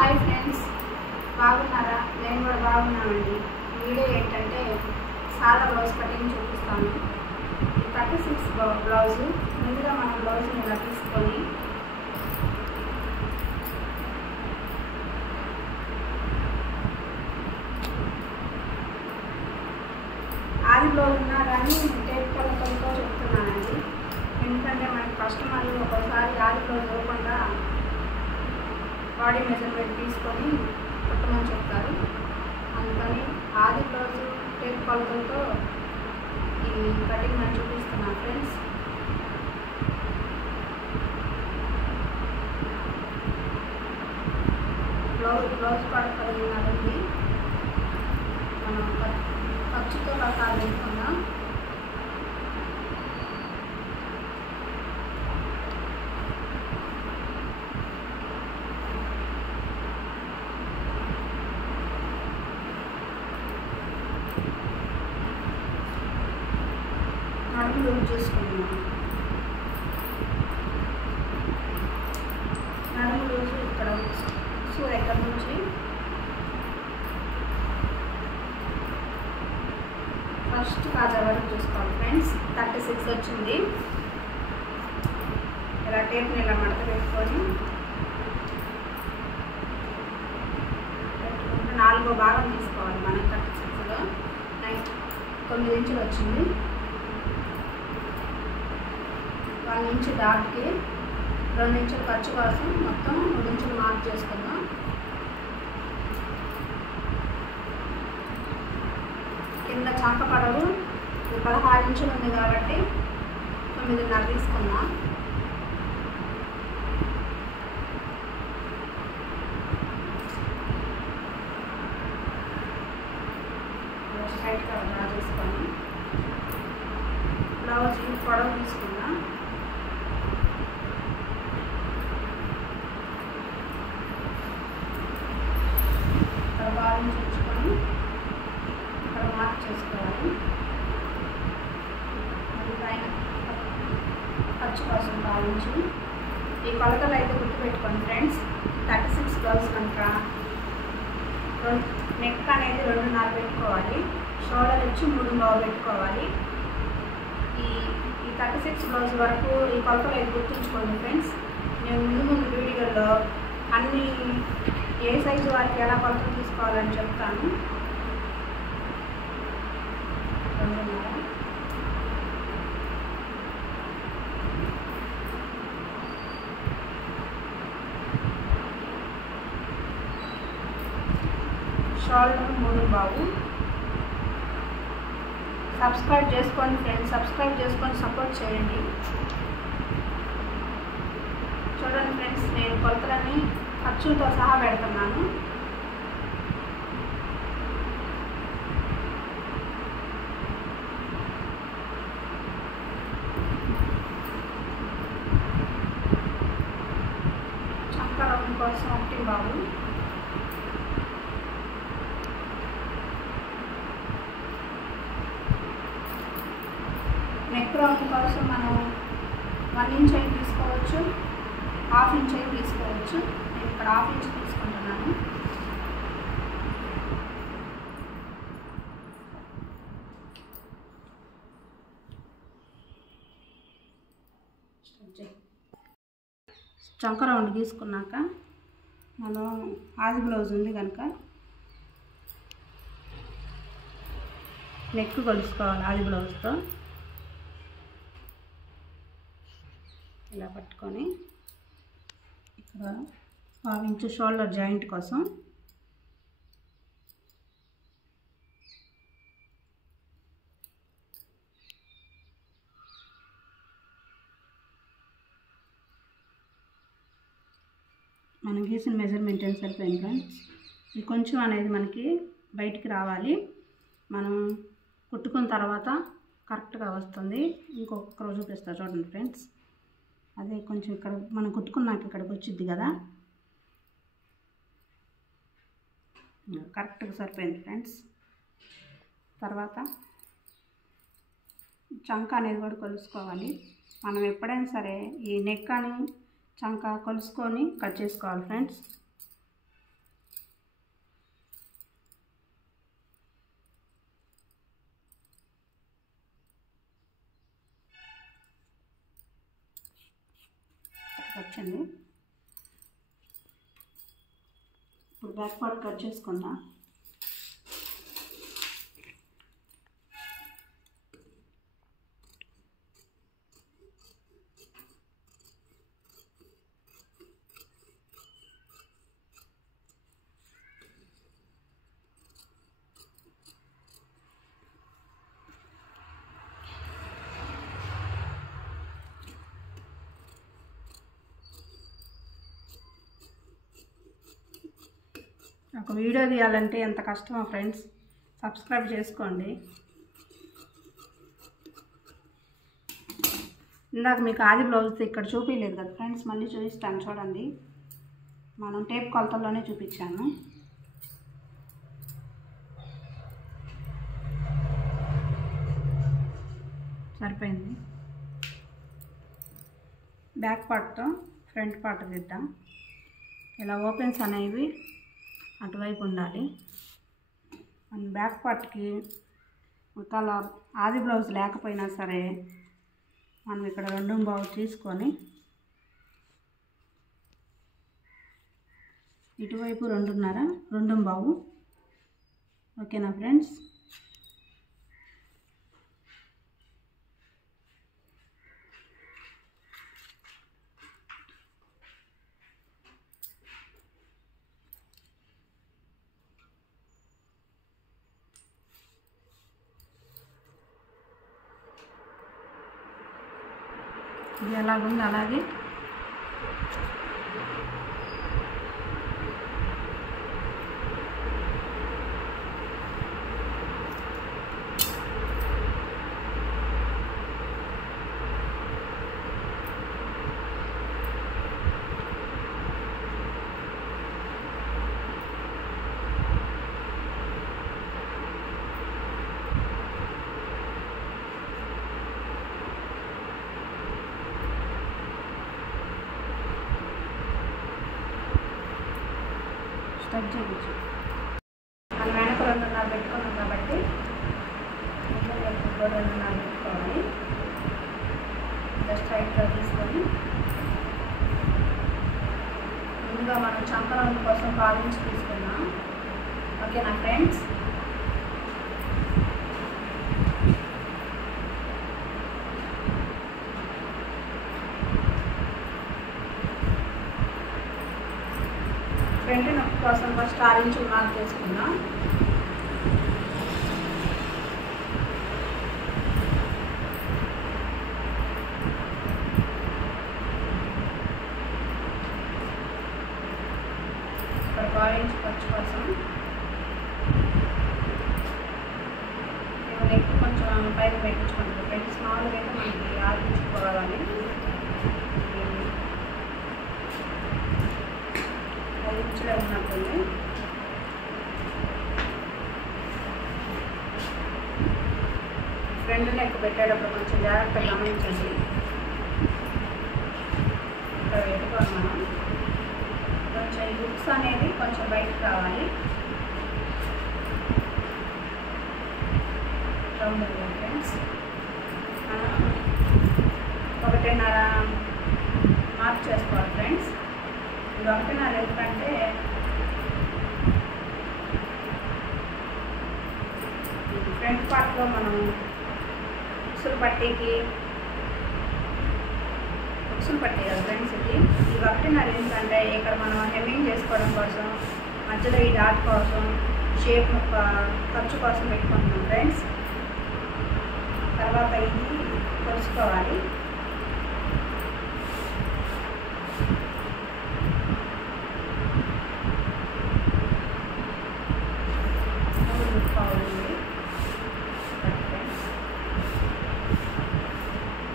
Hi friends, బాగున్నారా? నేను కూడా బాగున్నానండి. వీడియో ఏంటంటే సాదా బ్లౌజ్ కటింగ్ చూపిస్తాను. ఈ 36 బ్లౌజు ముందుగా మనం బ్లౌజ్ని ఇలా తీసుకొని ఆది బ్లౌజ్ ఉన్నా కానీ టేప్ కొలతలతో చెప్తున్నానండి. ఎందుకంటే మనకి కస్టమర్లు ఒక్కోసారి ఆది బ్లౌజ్ ఇవ్వకుండా బాడీ మెజర్మెంట్ తీసుకొని కుట్టమని చెప్తారు. అందుకని ఆది బ్లౌజ్ టేప్ కొలతలతో ఈ కటింగ్ నేను చూపిస్తున్నాను ఫ్రెండ్స్. బ్లౌజ్ పాటు 10.5 ఉంది. మనం ఖర్చుతో రకాలు వేసుకుందాం. నడుము లూజ్ చేసుకుంటున్నాం. నడుము లూజు ఇక్కడ ఎక్కడ నుంచి ఫస్ట్ కాజా వరకు చూసుకోవాలి ఫ్రెండ్స్. 36 వచ్చింది. ఇలా టేప్ని ఇలా మడత పెట్టుకొని 4వ భాగం తీసుకోవాలి. మనకి 36లో 9 ఇంచులు వచ్చింది. 1 ఇంచు డాట్కి 2 ఇంచులు ఖర్చు కోసం మొత్తం 3 ఇంచులు మార్క్ చేసుకుందాం. కింద చంక పడవు 16 ఇంచులు ఉంది కాబట్టి 9.5 తీసుకుందాం. స్ట్రైట్గా డ్రా చేసుకొని బ్లౌజ్ పొడవు తీసుకుందాం. ఇక్కడ 12 ఇంచు ఉంచుకొని ఇక్కడ మార్క్ చేసుకోవాలి. అది పైన ఖర్చు కోసం 12 ఇంచు. ఈ కొలతలు అయితే గుర్తుపెట్టుకోండి ఫ్రెండ్స్. 36 బ్లౌజ్ కనుక నెక్ అనేది 2.5 పెట్టుకోవాలి. షోల్డర్ వచ్చి 3.5 పెట్టుకోవాలి. ఈ 36 బ్లౌజ్ వరకు ఈ కొలతలు అయితే గుర్తుంచుకోండి ఫ్రెండ్స్. నేను ముందు వీడియోలో అన్ని ఏ సైజు వారికి ఎలా కొలతలు తీసుకోవాలని చెప్తాను. 2.5 షోల్డర్ 3.5. సబ్స్క్రైబ్ చేసుకోండి ఫ్రెండ్స్. సబ్స్క్రైబ్ చేసుకొని సపోర్ట్ చేయండి. చూడండి ఫ్రెండ్స్, నేను కొలతలని ఖర్చులతో సహా పెడుతున్నాను. చంక రౌండ్ కోసం 1.5. నెక్ రౌండ్ కోసం మనం 1 ఇంచ్ అయితే తీసుకోవచ్చు, 1/2 ఇంచ్ అయితే తీసుకోవచ్చు. నేను ఇక్కడ 1/2 ఇంచ్ తీసుకుంటున్నాను. చంక రౌండ్ తీసుకున్నాక మనం ఆది బ్లౌజ్ ఉంది కనుక నెక్ కొలుసుకోవాలి. ఆది బ్లౌజ్తో ఇలా పట్టుకొని ఇక్కడ 1/2 ఇంచు షోల్డర్ జాయింట్ కోసం మనం గీసిన మెజర్మెంట్ ఎంత సరిపోయింది ఫ్రెండ్స్. ఇది కొంచెం అనేది మనకి బయటికి రావాలి. మనం కుట్టుకున్న తర్వాత కరెక్ట్గా వస్తుంది. ఇంకొక రోజు చూపిస్తా చూడండి ఫ్రెండ్స్. అదే కొంచెం ఇక్కడ మనం కుట్టుకున్నాక ఇక్కడికి వచ్చింది కదా, కరెక్ట్గా సరిపోయింది ఫ్రెండ్స్. తర్వాత చంక అనేది కూడా కొలుసుకోవాలి. మనం ఎప్పుడైనా సరే ఈ నెక్ అని చంక కొలుసుకొని కట్ చేసుకోవాలి ఫ్రెండ్స్. వచ్చింది. ఇప్పుడు బ్యాక్ పార్ట్ కట్ చేసుకుందాం. ఒక వీడియో తీయాలంటే ఎంత కష్టమో ఫ్రెండ్స్, సబ్స్క్రైబ్ చేసుకోండి. ఇందాక మీకు ఆది బ్లౌజ్ ఇక్కడ చూపించలేదు కదా ఫ్రెండ్స్, మళ్ళీ చూపిస్తాను చూడండి. మనం టేప్ కొలతల్లోనే చూపించాను. సరిపోయింది. బ్యాక్ పార్ట్తో ఫ్రంట్ పార్ట్ తీద్దాం. ఇలా ఓపెన్స్ అనేవి అటువైపు ఉండాలి. మన బ్యాక్ పార్ట్కి ఒకవేళ ఆది బ్లౌజ్ లేకపోయినా సరే మనం ఇక్కడ 2.5 తీసుకొని ఇటువైపు 2.5, 2.5. ఓకేనా ఫ్రెండ్స్? ఇది ఎలాగుంది అలాగే స్టక్ చేయించు. మనం వెనక 2.5 పెట్టుకున్నాం కాబట్టి ముందు 2.5 పెట్టుకోవాలి. జస్ట్ రైట్గా తీసుకొని ముందుగా మనం చంక రౌండ్ కోసం 1/4 ఇంచ్ తీసుకున్నాం. ఓకేనా ఫ్రెండ్స్? ఫ్రంట్ నొప్పి కోసం ఫస్ట్ 6 ఇంచులు మార్క్ చేసుకుందాం. ఇక్కడ 1/2 ఇంచ్ ఖర్చు కోసం నెక్ కొంచెం పైన పెట్టించుకుంటాం. ఫ్రంట్ స్మాల్గా అయితే మనకి 6 ఇంచులు పోవాలి. 5 ఇంచులే ఉన్నట్టుంది. ఫ్రంట్ నెక్ పెట్టేటప్పుడు కొంచెం జాగ్రత్తగా గమనించండి. ఇక్కడ పెట్టుకోవాలి మనం. కొంచెం ఈ హుక్స్ అనేది కొంచెం బయటకు రావాలి. రౌండ్ ఫ్రెండ్స్ మనం 1.5 మార్క్ చేసుకోవాలి ఫ్రెండ్స్. ఇది 1.5 ఎందుకంటే ఫ్రంట్ పార్ట్లో మనం ఉక్సులు పట్టీకి ఉక్సులు పట్టీ కదా ఫ్రెండ్స్. ఇది 1.5 ఎందుకంటే ఇక్కడ మనం హెమ్మింగ్ చేసుకోవడం కోసం, మధ్యలో ఈ డాట్ కోసం, షేప్ ఖర్చు కోసం పెట్టుకుంటున్నాం ఫ్రెండ్స్. తర్వాత ఇది కొలుసుకోవాలి.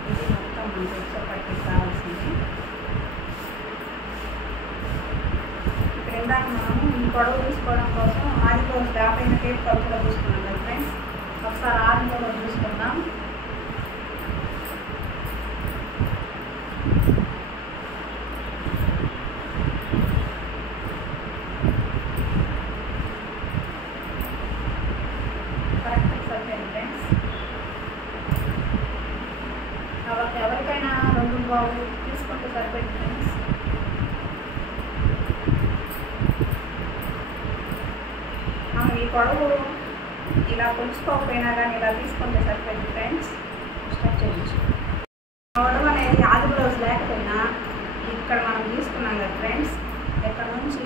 ఇది మొత్తం ఉక్సులు పట్టీ కావాల్సింది. ఇక్కడ ఇందాక మనం ఈ పొడవు చూసుకోవడం కోసం ఆదిలో స్టాప్ అయిన టేప్ కొలతలో చూసుకున్నాం కదా ఫ్రెండ్స్. ఒకసారి ఆదిలో కూడా చూసుకుందాం. కరెక్ట్ సరిపోయింది ఫ్రెండ్స్. ఎవరికైనా 2.5 తీసుకుంటే సరిపోయింది ఫ్రెండ్స్. మీ పొడవు ఇలా కొలుచుకోకపోయినా కానీ ఇలా తీసుకుంటే సరిపోయింది ఫ్రెండ్స్. స్టార్ట్ చేయొచ్చు. పొడవు అనేది ఆది బ్లౌజ్ లేకపోయినా ఇక్కడ మనం తీసుకున్నాం కదా ఫ్రెండ్స్, ఇక్కడ నుంచి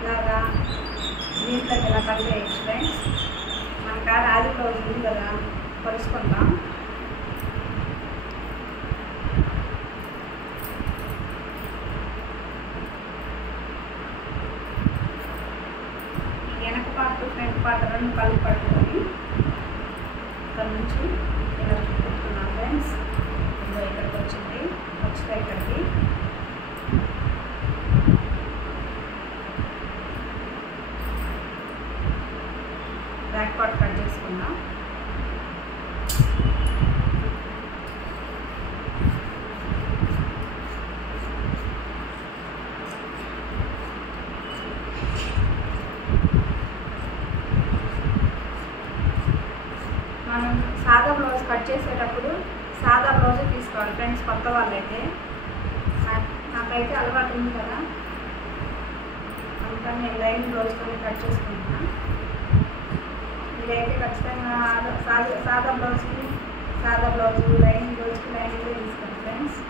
ఇలాగా దీంట్లోకి ఇలా కట్ చేయొచ్చు ఫ్రెండ్స్. మన కాడ ఆది బ్లౌజ్ ఉంది కదా, కొలుసుకుందాం. వెనక పార్ట్ ఫ్రంట్ పార్ట్ రెండు కలిపి పట్టుకొని ఇక్కడ నుంచి ఇలా చుట్టుకుంటున్నాం ఫ్రెండ్స్. ఇదిగో ఇక్కడికి వచ్చింది, వచ్చింది ఇక్కడికి. బ్యాక్ పార్ట్ కట్ చేసుకుందాం. మనం సాదా బ్లౌజ్ కట్ చేసేటప్పుడు సాదా బ్లౌజే తీసుకోవాలి ఫ్రెండ్స్. కొత్త వాళ్ళైతే, నాకైతే అలవాటు ఉంది కదా, అందుకని నేను లైన్ బ్లౌజ్తో కట్ చేసుకుంటున్నాను. ఇదైతే ఖచ్చితంగా సాదా బ్లౌజ్కి సాదా బ్లౌజు, లైనింగ్ బ్లౌజ్కి లైనింగ్ తీసుకోండి ఫ్రెండ్స్.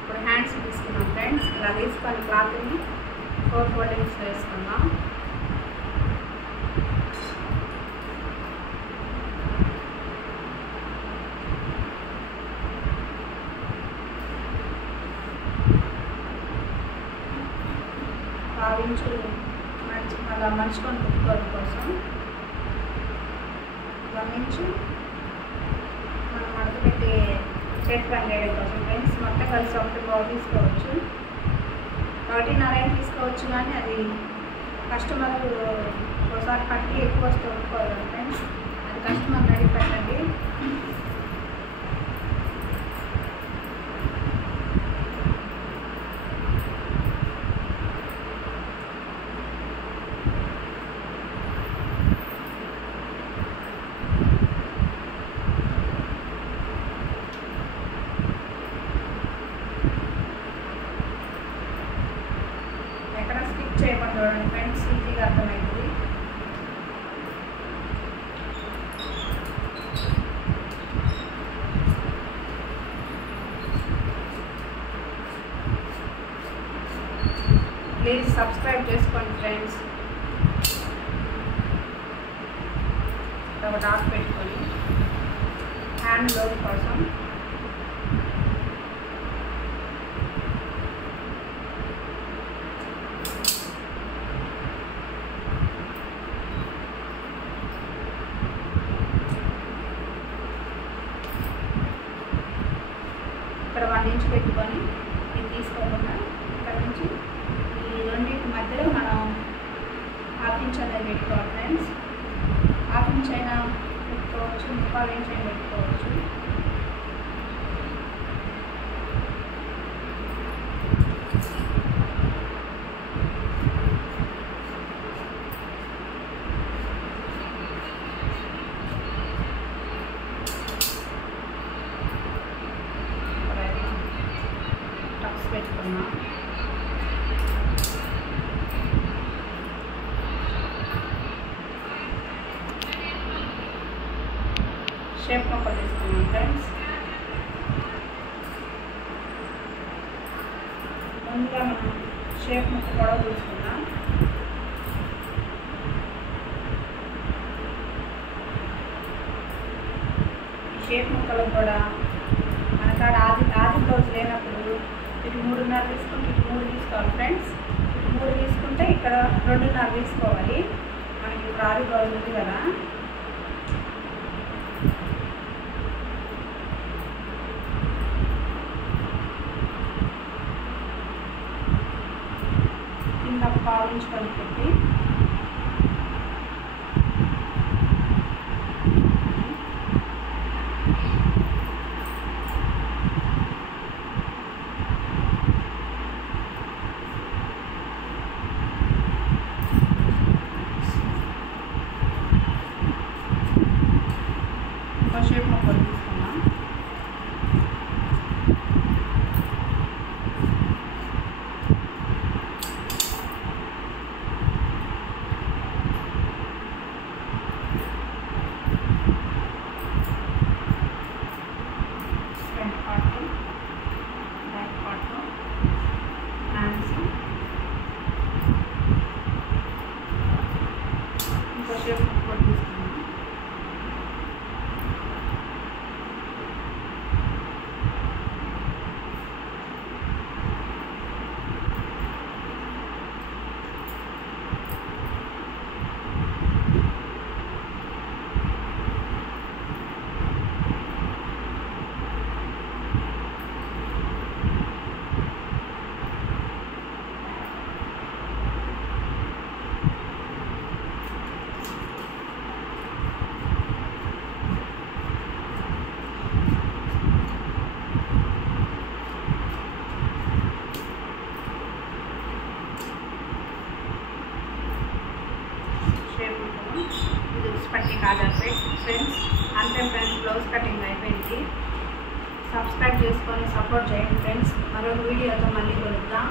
ఇప్పుడు హ్యాండ్స్ తీసుకున్నాం ఫ్రెండ్స్. ఇలా తీసుకొని క్లాత్ని 4 ఫోల్డింగ్స్ వేసుకుందాం. భావించు అలా మలుచుకొని కుట్టుకోవడం కోసం 1 ఇంచు మనం మడత పెట్టి చేతి పని చేయడం కోసం ఫ్రెండ్స్. మొత్తం కలిసి 1 తీసుకోవచ్చు, 1.5 తీసుకోవచ్చు. కానీ అది కస్టమర్ ఒకసారి పట్టి ఎక్కువ వస్తే ఒప్పుకోవాలి ఫ్రెండ్స్. అది కస్టమర్ అడిగి పెట్టండి. చేయకుండా చూడండి ఫ్రెండ్స్, ఈజీగా అర్థమవుతుంది. ప్లీజ్ సబ్స్క్రైబ్ చేసుకోండి ఫ్రెండ్స్. ఒక డాట్ పెట్టుకొని హ్యాండ్ లోడ్ కోసం ఇక్కడ 1 ఇంచ్ పెట్టుకొని ఇది తీసుకోకుండా ఇక్కడ నుంచి ఈ రెండింటి మధ్యలో మనం 1/2 ఇంచ్ అనేది పెట్టుకోవాలి ఫ్రెండ్స్. 1/2 ఇంచ్ అయినా పెట్టుకోవచ్చు, 3/4 ఇంచ్ అయినా పెట్టుకోవచ్చు. పెట్టుకున్నా షేప్ ముక్కలు తీసుకున్నాం ఫ్రెండ్స్. ముందుగా మనం షేప్ ముక్క పొడవు తీసుకున్నాం. ఈ షేప్ ముక్కలు కూడా మన కాడ ఆది బ్లౌజ్ లేనప్పుడు ఇటు 3.5 తీసుకుంటే ఇటు 3 తీసుకోవాలి ఫ్రెండ్స్. ఇటు 3 తీసుకుంటే ఇక్కడ 2.5 తీసుకోవాలి. మనకి ఇప్పుడు ఆది బ్లౌజ్ ఉంది కదా, కింద 1/4 ఇంచ్ కలిపి పెట్టి పట్టి కాజాపేట్ ఫ్రెండ్స్. అంతే ఫ్రెండ్స్, బ్లౌజ్ కటింగ్ అయిపోయింది. సబ్స్క్రైబ్ చేసుకొని సపోర్ట్ చేయండి ఫ్రెండ్స్. మరొక వీడియోతో మళ్ళీ కలుద్దాం.